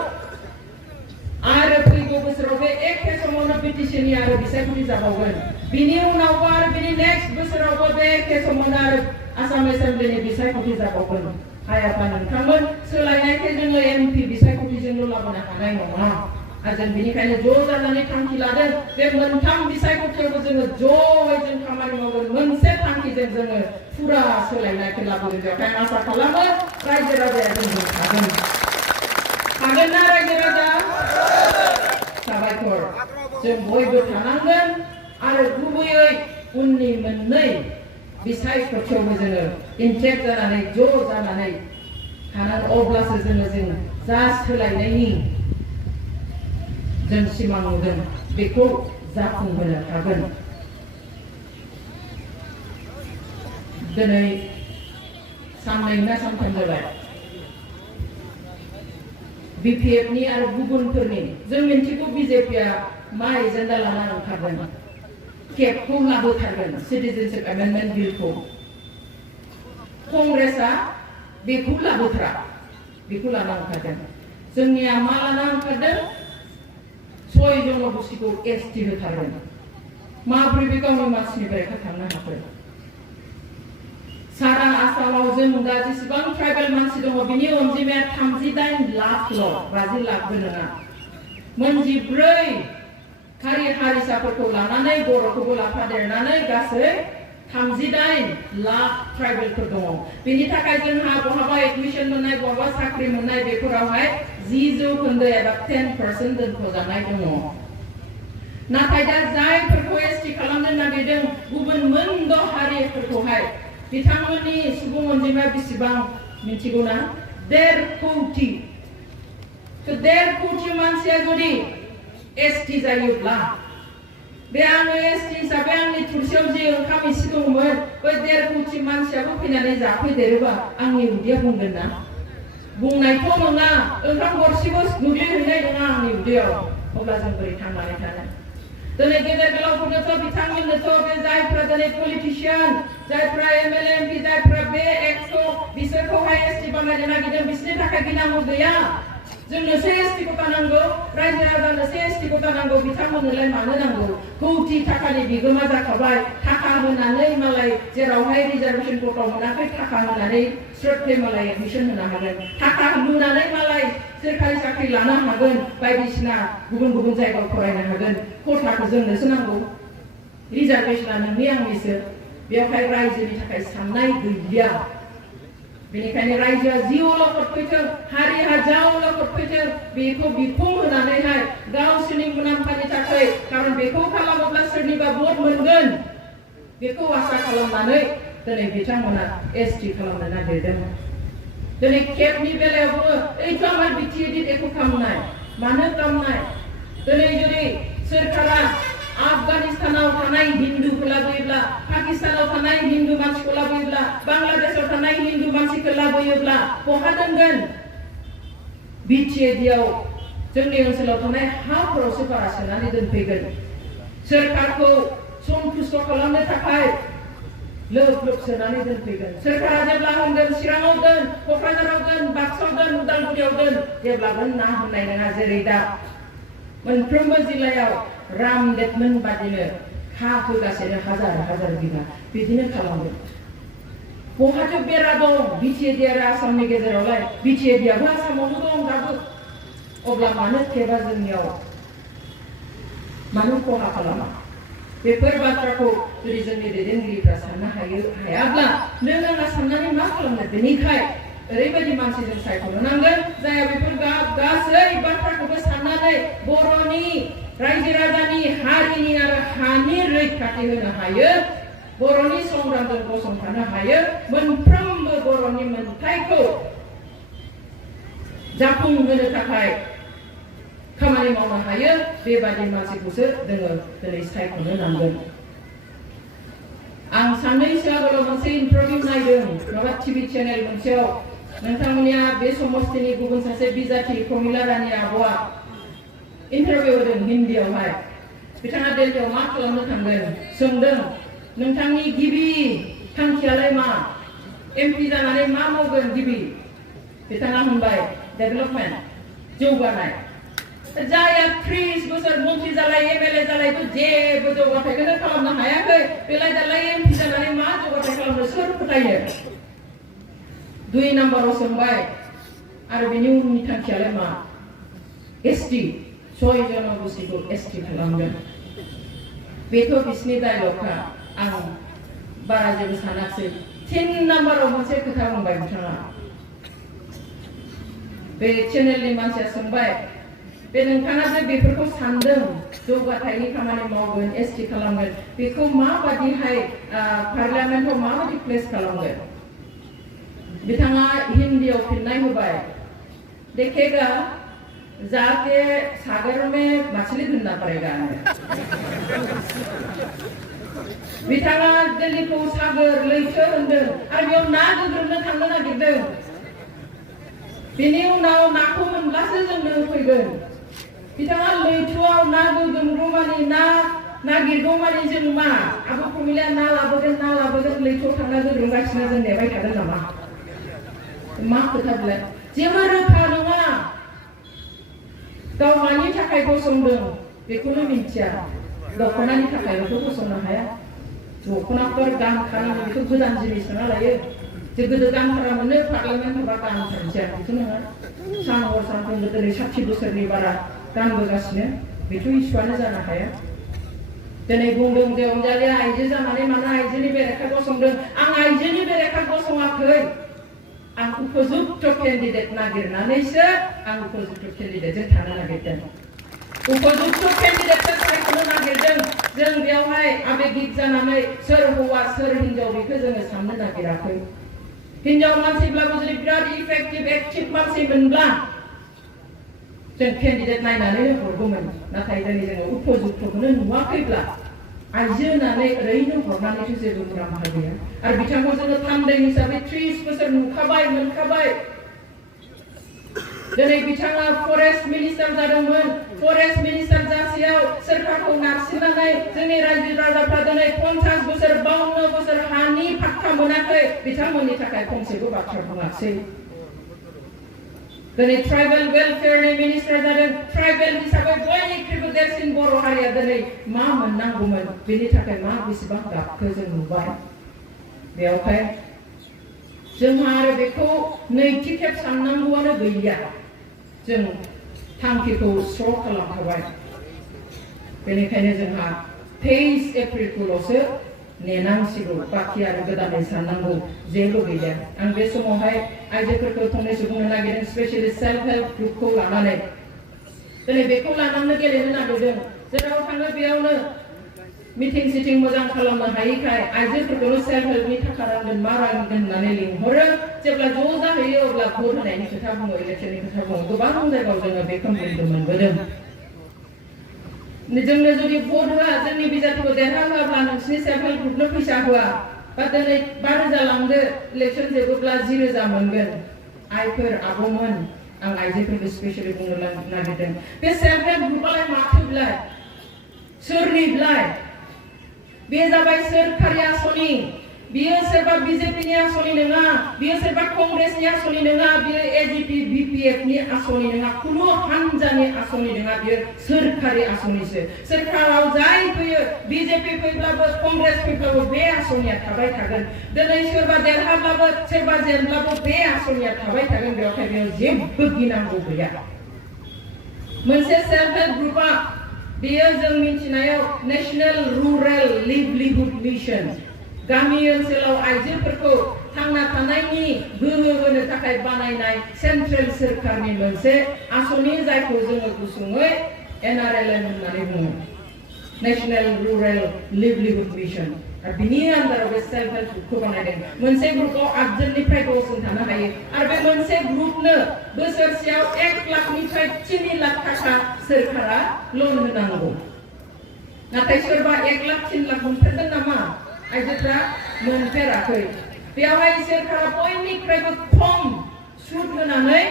आरो फैगौ बोसोराव बे एखे समावनो बिटिसिनि आरो बिसायख'थि जाबावगोन बिनि उनावबो आरो बिनि नेक्स्ट बोसोरावबो बे एखे समावनो आरो आसाम एसेम्ब्लिनि बिसायख'थि जाबावगोन हायाबा नोंथांमोन सोलायनायखौ जोङो एमपि बिसायख'थिजोंल' लाबोनो हानाय नङा आरो जों बेनिखायनो ज' जानानै थांखि लादों बे मोनथाम बिसायख'थियावबो जोङो ज'यै जों खामानि मावगोन मोनसे थांखिजों जोङो फुरा सोलायनायखौ लाबोगोन बेवहाय आसा खालामो रायजो राजाया जोंजों थागोन ना रायजो राजा साबायखर जों बयबो थानांगोन आरो गुबैयै उननि मोननै बिसायख'थियावबो जोङो इन्टेक्ट जानानै ज' जानानै थानांगोन अब्लासो जों जा सोलायनायनि जों सिमां नुदों बेखौ जाफुंहोनो हागोन दिनै साननै ना सानथाम जाबाय बिपिएफनि आरो गुबुनफोरनि जों मिन्थिगौ बिजेपिआ मा एजेन्डा लानानै ओंखारदों केबखौ लाबोथारगोन सिटिजेनशिप एमेन्डमेन्ट बिलखौ कंग्रेसआ बेखौ लाबोथारा बेखौ लाना ओंखारदों जोंनिया मा लाना ओंखारदों 6 जनबस्टिखौ एसटि होथारगोन माब्रै बे गावनि मानसिनि बेरेखा थांनो हाखो सारा आसामाव जों दा जेसेबां ट्राइबेल मानसि दङ बिनि अनजिमाया 38 लाखल' 50 लाखबो नङा मोनजिब्रै हारि हारिसाफोरखौ लानानै बर'खौबो लाफादेरनानै गासै 38 लाख ट्राइबेलफोर दङ बेनि थाखाय जोंहा बहाबा एडमिशन मोननाय बहाबा साख्रि मोननाय बेफोरावहाय 10% एबा 10% दोनख'जानाय दङ नाथाय दा जायफोरखौ एसटि खालामनो नागिरदों गुबुन मोनद' हारिफोरखौहाय बिथांमोननि सुबुं अनजिमाया बेसेबां मिथिगौ ना 1.5 कोटि तो 1.5 कोटि मानसिया जुदि एसटि जायोब्ला बे आङो एसटि हिसाबै आंनि थुरसियाव जे ओंखाम एसे दंमोन बै 1.5 कोटि मानसियाबो फैनानै जाफैदेरोबा आंनि उदैया बुंगोन ना बुंनायथ' नङा ओंखाम गरसेबो गोग्लैहैनाय नङा आंनि उदैयाव अब्ला जों बोरै थांनानै थानो दिनै गेदेर गोलावफोरनोथ' बिथांमोननोथ' बे जायफ्रा दिनै पलिटिशियान जायफ्रा एमएलए एमपि जायफ्रा बे एक्टखौ बिसोरखौहाय एसटि बानायनो नागिरदों बिसोरनि थाखाय गिनांगौ गैया जोंनोसो एसटि खथा नांगौ रायजो राजानोसो एसटि खथा नांगौ बिथांमोननोलाय मानो नांगौ कौटि थाखानि बिगोमा जाखाबाय थाखा होनानै मालाय जेरावहाय रिजार्भेसन कोटाव मोनाखै थाखा होनानै स्रोदहै मालाय एडमिशन होनो हागोन थाखा लुनानै मालाय सोरखारि साख्रि लानो हागोन बायदिसिना गुबुन गुबुन जायगायाव फरायनो हागोन खथाखौ जोंनोसो नांगौ रिजार्भेसना नोंनि आंनिसो बेवहाय रायजोनि थाखाय साननाय गैलिया बेनिखायनो रायजोआ जि अलखद फैथों हारिहा जा अलखद फैथों बेखौ बिखं होनानैहाय गावसोरनि मुलाम्फानि थाखाय खारन बेखौ खालामोब्ला सोरनिबा भट मोनगोन बेखौ आसा खालामनानै दिनै बिथांमोना एसटि खालामनो नागिरदों दिनै केबनि बेलायाव बुङो एइथ' आमार बिटिएडि एखौ खालामनाय मानो खालामनाय दिनै जुदि सोरखारा आफगानिस्तानाव थानाय हिन्दुखौ लाबोयोब्ला पाकिस्तानाव थानाय हिन्दु मानसिखौ लाबोयोब्ला बांलादेशआव थानाय हिन्दु मानसिखौ लाबोयोब्ला बहा दोनगोन बिटिएडिआव जोंनि ओनसोलाव थानाय हाफोरावसो बारा सोनानै दोनफैगोन सोरखारखौ सन्तुष्ट खालामनो थाखाय लोब लोब सोनानै दोनफैगोन सोरखारा जेब्ला होनगोन चिराङाव दोन क'क्राझाराव दोन बाक्सायाव दोन उदालगुरियाव दोन जेब्लाबो ना होननाय नङा जेरै दा मोनफ्रोमबो जिल्लायाव रामदेबमोन बादिनो हा होगासिनो हाजार हाजार बिघा बिदिनो खालामगोन बहाथो बेरा दं बिटिएडि आरो आसामनि गेजेरावलाय बिटिएडिआबो आसामावनो दं दाबो अब्ला मानो केबा जोंनियाव मानो खहा खालामा बेफोर बाथ्राखौ जुदि जोंनि दैदेनगिरिफ्रा साननो हायाब्ला नों आंहा साननानै मा खालामनो बेनिखाय ओरैबायदि मानसिजों सायख'नो नांगोन जाय बेफोर गासै बाथ्राखौबो साननानै बर'नि रायजो राजानि हारिनि आरो हानि रैखाथि होनो हायो बर'नि संग्रामजों गसंथानो हायो मोनफ्रोमबो बर'नि मोनथायखौ जाफुंहोनो थाखाय खामानि मावनो हायो बेबादि मानसिखौसो जोङो दिनै सायख'नो नांगोन आं साननैसो आगोलाव मोनसे इन्टारभिउ नायदों माबा टिभि चेनेल मोनसेयाव नोंथांमोननिया बे समस्तिनि गुबुन सासे बिजाथि प्रमिला रानी आब'आ इन्टारभिउ होदों हिन्दीयावहाय बिथाङा दिल्लीयाव मा खालामनो थांगोन सोंदों नोंथांनि गिबि थांखियालाय मा एमपि जानानै मा मावगोन गिबि बिथाङा होनबाय डेभेलपमेन्ट जौगानाय जाया 30 बोसोर मन्त्रि जालाय एमएलए जालायबो जेबो जौगाथायखौनो खालामनो हायाखै बेलाय दालाय एमपि जानानै मा जौगाथाय खालामनो सोर फोथायो 2 नाम्बाराव सोंबाय आरो बेनि उननि थांखियालाय मा एसटि 6 जनगोष्ठीखौ एसटि खालामगोन बेथ' बिसिनि डायलगखा आं बारा जेबो सानाखिसै 3 नाम्बाराव मोनसे खोथा बुंबाय बिथाङा बे चेनेलनि मानसिया सोंबाय बे नोंथाङा जे बेफोरखौ सानदों जौगाथायनि खामानि मावगोन एसटि खालामगोन बेखौ माबादिहाय पार्लियामेन्टआव माबादि प्लेस खालामगोन बिथाङा हिन्दीयाव फिननाय होबाय देखेगा जाके सागर में मछली ढूंढना पड़ेगा बिथाङा दिल्लीखौ सागर लैथो होनदों आरो बेयाव ना गोग्रोमनो थांनो नागिरदों बेनि उनाव नाखौ मोनब्लासो जोंनो फैगोन बिथाङा लैथोआव ना गोग्रोमगौमानि ना नागिरगौमानि जों मा आब' प्रमिलाया ना लाबोगोन लैथोआव थांना गोग्रोमगासिनो जों नेबाय थागोन नामा मा खोथा बिलाय जेबो रोखा नङा गाव मानि थाखाय गसंदों बेखौनो मिन्थिया दख'नानि थाखायल'थ' गसंनो हाया दख'नाफोर गानखानांगौ बेथ' गोदान जिनिस नङा लायो जे गोदो गानथारा मोनो पार्लियामेन्ट होबा गानथारनोसै बेथ' नङा सान हर सानफ्रोमबो दिनै 60 बोसोरनि बारा गानबोगासिनो बेथ' इसुआनो जानो हाया दिनै बुंदों जे अनजालिया आइजो जानानै मानो आइजोनि बेरेखा गसंदों आं आइजोनि बेरेखा गसङाखै आं उपजुक्त केन्डिडेट नागिरनानैसो आं उपजुक्त केन्डिडेटजों थानो नागिरदों उपजुक्त केन्डिडेटजों सायख'नो नागिरदों जों बेवहाय आबेगिक जानानै सोर हौवा सोर हिनजाव बेखौ जोङो साननो नागिराखै हिनजाव मानसिब्लाबो जुदि बिराद इफेक्टिभ एक्टिभ मानसि मोनब्ला जों केन्डिडेट नायनानै हरगौमोन नाथाय दिनै जोङो उपजुक्तखौनो नुवाखैब्ला आइजो होननानै ओरैनो हरनानैथ' जेबो मुलाम्फा गैया आरो बिथांखौ जोङो थान्दै हिसाबै 30 बोसोर नुखाबाय मोनखाबाय दिनै बिथाङा फरेस्ट मिनिस्टार जादोंमोन फरेस्ट मिनिस्टार जासेयाव सोरखारखौ नारसिननानै जोंनि रायजो राजाफ्रा दिनै 50 बोसोर 52 बोसोर हानि फाक्का मोनाखै बिथांमोननि थाखाय फंसेबो बाथ्रा बुङाखै दिनै ट्राइबेल वेलफेयारनि मिनिस्टार जादों ट्राइबेल हिसाबै बयनिख्रुइबो देरसिन बर' हारिया दिनै मा मोननांगौमोन बेनि थाखाय मा बेसेबां गाबखौ जों नुबाय बेयावहाय जोंहा आरो बेखौ नैथि खेब साननांगौआनो गैलिया जों थांखिखौ स्र' खालामखाबाय बेनिखायनो जोंहा 23 एप्रिलखौल'सो नेनांसिगौ बाखि आरो गोदानै साननांगौ जेबो गैलिया आं बे समावहाय आइजोफोरखौ फंनैसो बुंनो नागिरदों स्पेशेलि सेल्फ हेल्प ग्रुपखौ लानानै दिनै बेखौ लानानै गेलेनो नागिरदों जेराव थाङो बेयावनो मिटिं सिटिं मोजां खालामनो हायैखाय आइजोफोरखौनो सेल्फ हेल्पनि थाखा रानगोन मा रानगोन होननानै लिंहरो जेब्ला ज' जाहैयो अब्ला भट होनायनि खोथा बुङो इलेक्सननि खोथा बुङो गोबां जायगायाव जोङो बे कमप्लेनखौ मोनबोदों जोंनो जुदि भट होआ जोंनि बिजाथिखौ देरहाहोआब्ला नोंसिनि सेल्फ हेल्प ग्रुपनो फैसा होआ बा दिनै 5,000 लांदो इलेक्सन जोबोब्ला 10,000 मोनगोन आइफोर आब'मोन आं आइजोफोरखौ स्पेशेलि बुंनो नागिरदों बे सेल्फ हेल्प ग्रुपआलाय माथोब्लाय सोरनिब्लाय बे जाबाय सोरखारि आसनि बियो सोरबा बिजेपिनि आसनि नङा बियो सोरबा कंग्रेसनि आसनि नङा बियो एजिपि बिपिएफनि आसनि नङा कुनु हानजानि आसनि नङा बियो सोरखारि आसनिसो सोरखाराव जाय फैयो बिजेपि फैब्लाबो कंग्रेस फैब्लाबो बे आसनिया थाबाय थागोन दिनै सोरबा देरहाब्लाबो सोरबा जेनब्लाबो बे आसनिया थाबाय थागोन बेवहाय बेयाव जेबो गिनांगौ गैया मोनसे सेल्फ हेल्प ग्रुपआ बेयो जों मिथिनायाव नेशनेल रुरेल लिभलिहुड मिशन गामि ओनसोलाव आइजोफोरखौ थांना थानायनि गोहो होनो थाखाय बानायनाय सेन्ट्रेल सोरखारनि मोनसे आसनि जायखौ जोङो गुसुङै NRLM होननानै बुङो नेशनेल रुरेल लिभलिहुड मिशन आरो बिनि आन्दाराव बे सेल्फ हेल्प ग्रुपखौ बानायदों मोनसे ग्रुपआव 8 जननिफ्राय 10 जन थानो हायो आरो बे मोनसे ग्रुपनो बोसोरसेयाव 1 लाखनिफ्राय 3 लाख थाखा सोरखारा लन होनांगौ नाथाय सोरबा 1 लाख 3 लाख मोनफेरदों नामा आइजोफ्रा मोनफेराखै बेवहाय सोरखारा बयनिख्रुइबो खम सुद होनानै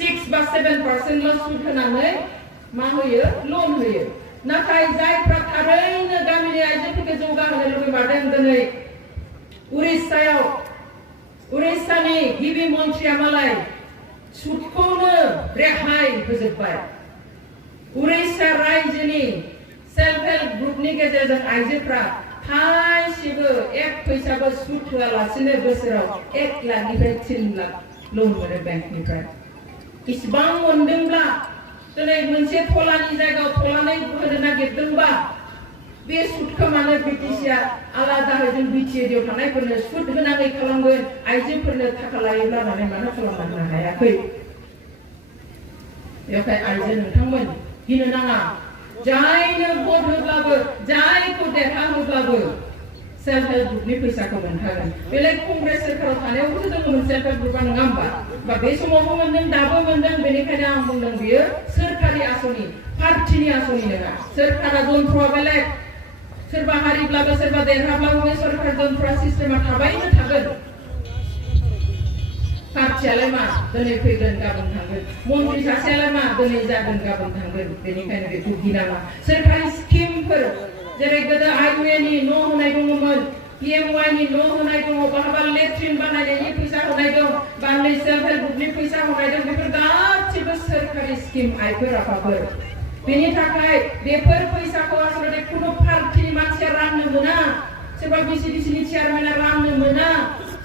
6 बा 7% सुद होनानै मा होयो लन होयो नाथाय जायफ्रा थारैनो गामिनि आइजोफोरखौ जौगाहोनो लुबैमारदों दिनै उरिस्सानि गिबि मन्थ्रिया मालाय सुदखौनो रेहाय होजोब्बाय उरिस्सा रायजोनि सेल्फ हेल्प ग्रुपनि गेजेरजों आइजोफ्रा थाइसेबो 1 फैसाबो सुद होआलासिनो बोसोराव 1 लाखनिफ्राय 3 लाख लन मोनो बेंकनिफ्राय इसिबां मोनदोंब्ला दिनै मोनसे थलानि जायगायाव थलानै होनो नागिरदोंबा बे सुदखौ मानो ब्रिटिशआ आलादायै जों बिटिएडिआव थानायफोरनो सुद होनाङै खालामगोन आइजोफोरनो थाखा लायोब्ला मानो खालामनो हायाखै बेवहाय आइजो नोंथांमोन गिनो नाङा जायनो भट होब्लाबो जायखौ देरहाहोब्लाबो सेल्फ हेल्प ग्रुपनि फैसाखौ मोनखागोन बेलाय कंग्रेस सोरखाराव थानायावबोथ' दङमोन सेल्फ हेल्प ग्रुपआ नङा होमबा बा बे समावबो मोनदों दाबो मोनदों बेनिखायनो आं बुंदों बियो सोरखारि आसनि पार्टिनि आसनि नङा सोरखारा जन्थ्रआ बेलेग सोरबा हारिब्लाबो सोरबा देरहाब्लाबो बे सोरखार जन्थ्र सिस्टेमा थाबायनो थागोन पार्टियालाय मा दिनै फैगोन गाबोन थांगोन मन्त्रि सासेयालाय मा दिनै जागोन गाबोन थांगोन बेनिखायनो बेखौ गिनाङा सोरखारि स्किमफोर जेरै गोदो आइउएनि न' होनाय दङमोन PMYनि न' होनाय दङ बहाबा लेट्रिन बानायनायनि फैसा होनाय दं बा सेल्फ हेल्प ग्रुपनि फैसा होनाय दं बेफोर गासिबो सोरखारि स्किम आइफोर आफाफोर बेनि थाखाय बेफोर फैसाखौ आसलते कुनु पार्टिनि मानसिया राननो मोना सोरबा बिसिडिसिनि चेयारमेना राननो मोना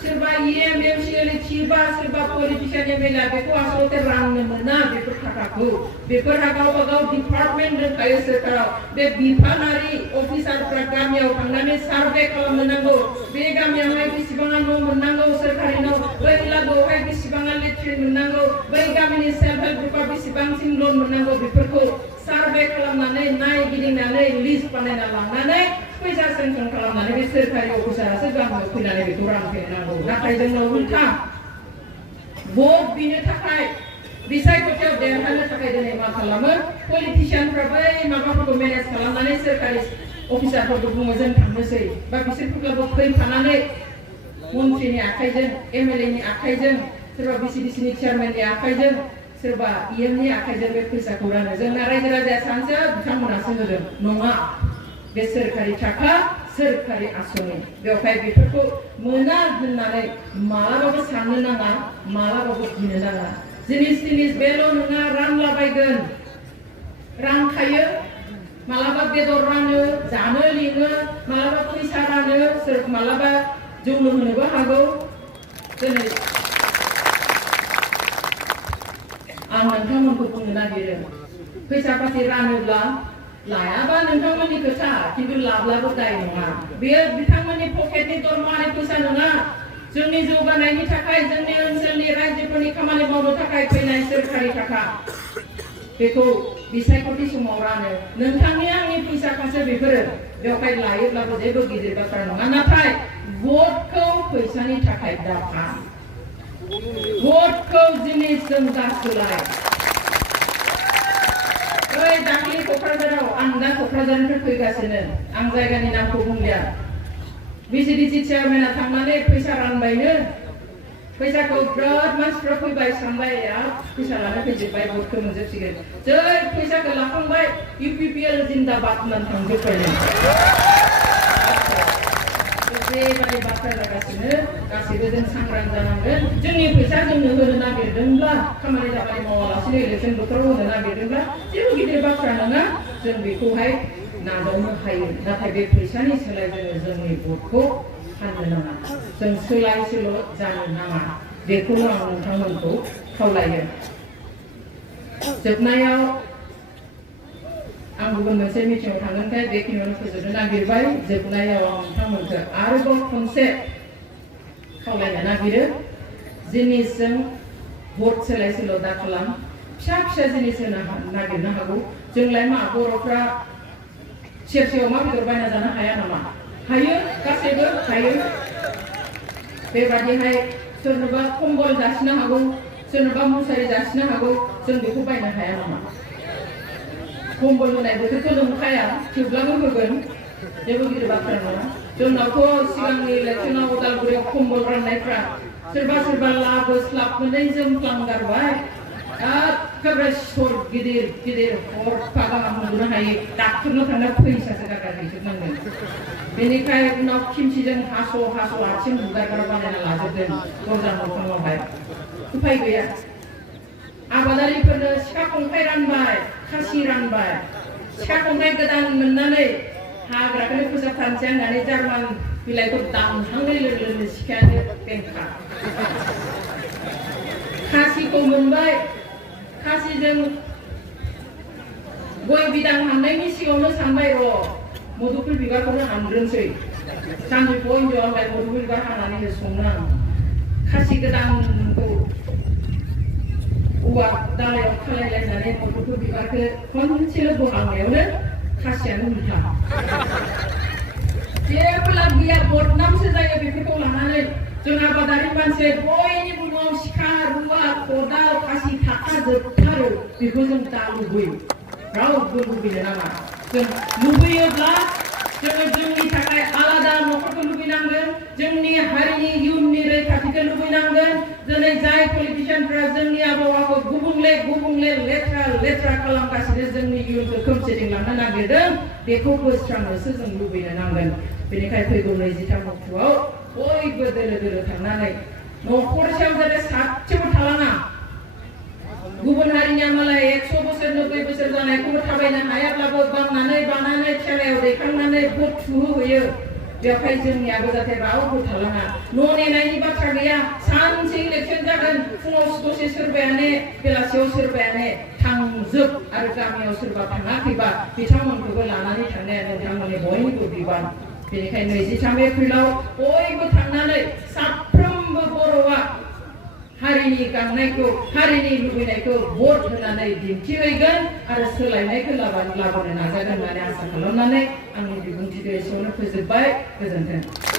सोरबा EM MCL थिबा सोरबा पलिटिशियान एमएलए बेखौ आसलते राननो मोना बेफोर थाखाखौ बेफोरहा गावबा गाव डिपार्टमेन्ट दंखायो सोरखाराव बे बिफानारि अफिसारफ्रा गामियाव थांनानै सार्भे खालामनो नांगौ बे गामियावहाय बेसेबां न' मोननांगौ सोरखारि न' बै लागोआवहाय बेसेबां लेट्रिन मोननांगौ बै गामिनि सेल्फ हेल्प ग्रुपआ बेसेबांसिम लन मोननांगौ बेफोरखौ सार्भे खालामनानै नायगिदिंनानै लिस्ट बानायना लांनानै फैसा सेंसन खालामनानै बे सोरखारि अफिसारासो गामियाव फैनानै बेखौ रानफैनांगौ नाथाय जोंनाव उल्था भट बिनो थाखाय बिसायख'थियाव देरहानो थाखाय दिनै मा खालामो पलिटिशियानफ्रा बै माबाफोरखौ मेनेज खालामनानै सोरखारि अफिसारफोरखौ बुङो जों थांनोसै बा बिसोरफोरखौबो फैफानानै मन्थ्रिनि आखाइजों एमएलएनि आखाइजों सोरबा बिसिडिसिनि चेयारमेननि आखाइजों सोरबा EMनि आखाइजों बे फैसाखौ रानो जोंना रायजो राजाया सानसे बिथांमोनासो होदों नङा बे सोरखारि थाखा सोरखारि आसनि बेवहाय बेफोरखौ मोना होननानै मालाबाबो साननो नाङा मालाबाबो गिनो नाङा जिनिस बेल' नङा रानलाबायगोन रानखायो मालाबा बेदर रानो जानो लिङो मालाबा फैसा रानो सोर मालाबा जौ लोंहोनोबो हागौ दिनै आं नोंथांमोनखौ बुंनो नागिरो फैसा पाति रानोब्ला लायाबा नोंथांमोननि खोथा खिन्थु लाब्लाबो दाय नङा बेयो बिथांमोननि पकेटनि दरमाहानि फैसा नङा जोंनि जौगानायनि थाखाय जोंनि ओनसोलनि रायजोफोरनि खामानि मावनो थाखाय फैनाय सोरखारि थाखा बेखौ बिसायख'थि समाव रानो नोंथांनि आंनि फैसाखासो बेफोरो बेवहाय लायोब्लाबो जेबो गिदिर बाथ्रा नङा नाथाय भटखौ फैसानि थाखाय दाफा भटखौ जिनिसजों दासोलाय ओइ दाख्लि क'क्राझाराव आं दा क'क्राझारनिफ्राय फैगासिनो आं जायगानि नामखौ बुंलिया बिसिडिसि चेयारमेना थांनानै फैसा रानबायनो फैसाखौ बिराद मानसिफ्रा फैबाय सानबाय फैसा लाना फैजोब्बाय भटखौ मोनजोबसिगोन जै फैसाखौ लाखांबाय UPPL जिन्दाबाद होननानै थांजोब्बायनो बेबादि बाथ्रा जागासिनो गासैबो जों सांग्रां जानांगोन जोंनि फैसा जोंनो होनो नागिरदोंब्ला खामानि दामानि मावालासिनो इलेक्सन बोथोराव होनो नागिरदोंब्ला जेबो गिदिर बाथ्रा नङा जों बेखौहाय नाजावनो हायो नाथाय बे फैसानि सोलाय जोङो जोंनि भटखौ फाननो नाङा जों सोलाय सोल' जानो नाङा बेखौनो आं नोंथांमोनखौ खावलायो जोबनायाव आं गुबुन मोनसे मिटिंआव थांगोनखाय बेखिनियावनो फोजोबनो नागिरबाय जोबनायाव आं नोंथांमोनखौ आरोबाव खनसे खावलायनो नागिरो जिनिसजों भट सोलाय सोल' दा खालाम फिसा जिनिस होनो नागिरनो हागौ जोंलाय मा बर'फ्रा सेरसेयाव अमा बेदर बायना जानो हाया नामा हायो गासैबो हायो बेबादिहाय सोरनोबा कम्बल जासिनो हागौ सोरनोबा मुसारि जासिनो हागौ जों बेखौ बायनो हाया नामा कम्बल होनाय बोथोरखौ नंखाया थेवब्लाबो होगोन जेबो गिदिर बाथ्रा नङा जोंनावथ' सिगांनि इलेक्सनाव उदालगुरियाव कम्बल राननायफ्रा सोरबा लाबोस्लाबनानै जोमफ्लांगारबाय एखेबारे सर गिदिर हरफा गाहाम उन्दुनो हायो डाक्टरनाव थांना फैसासो गारगारहैजोबनांगोन बेनिफ्राय उनाव खिमसिजों हास' आथिं बुगारगार बानायना लाजोबदों दरजा मोखाङावहाय उफाय गैया आबादारिफोरनो सिखा खंखाइ रानबाय खासि रानबाय सिखा खंखाइ गोदान मोननानै हाग्राखौनो फोसाबथारनोसै होननानै जार्मान बिलाइखौ दानहांनाय लोगो लोगो सिखायानो बेंखा खासिखौ मोनबाय खासिजों गय बिदां हाननायनि सिगाङावनो सानबाय र' मुदुफुल बिबारखौनो हानग्रोनोसै सानजौफुआव हिनजावालाय मुदुफुल बिबार हानानै संनो आं खासि गोदानखौ औवा दालायाव खालायलायनानै मुदुफुल बिबारखौ खनसेल' बोहांनायावनो खासियानो उल्था जेबो लाब गैया बदनामसो जायो बेफोरखौ लानानै जों आबादारि मानसि बयनिबो न'आव सिखा रुवा खदाल खासि थाखाजोबथारो बेखौ जों दा लुबैयो रावबो लुबैनो नाङा जों लुबैयोब्ला जोङो जोंनि थाखाय आलादा न'खरखौ लुबैनांगोन जोंनि हारिनि इयुननि रैखाथिखौ लुबैनांगोन दिनै जाय पलिटिशियानफ्रा जोंनि आबहावाखौ गुबुंले लेथ्रा खालामगासिनो जोंनि इयुनखौ खोमसिदिंलांनो नागिरदों बेखौ बोस्रांनोसो जों लुबैनो नांगोन बेनिखायनो फैगौ 23 अक्ट'आव बयबो दोलो थांनानै न'खरसेयाव जाहाथे सासेबो थालाङा गुबुन हारिनिया मालाय 100 बोसोर 90 बोसोर जानायखौबो थाबायनो हायाब्लाबो बानानै थेलायाव दैखांनानै भट थुहोयो बेवहाय जोंनियाबो जाहाथे रावबो थालाङा न' नेनायनि बाथ्रा गैया सानसे इलेक्सन जागोन फुङाव दसे सोरबायानो बेलासियाव सोरबायानो थांजोब आरो गामियाव सोरबा थाङाखैबा बिथांमोनखौबो लानानै थांनाया नोंथांमोननि बयनिबो बिबान बेनिखायनो 23 एप्रिलाव बयबो थांनानै साफ्रोमबो बर'आ हारिनि गांनायखौ हारिनि लुबैनायखौ भट होनानै दिन्थिहैगोन आरो सोलायनायखौ लाबोनो नाजागोन होननानै आसा खालामनानै आंनि बिबुंथिखौ एसेयावनो फोजोबबाय गोजोन्थों।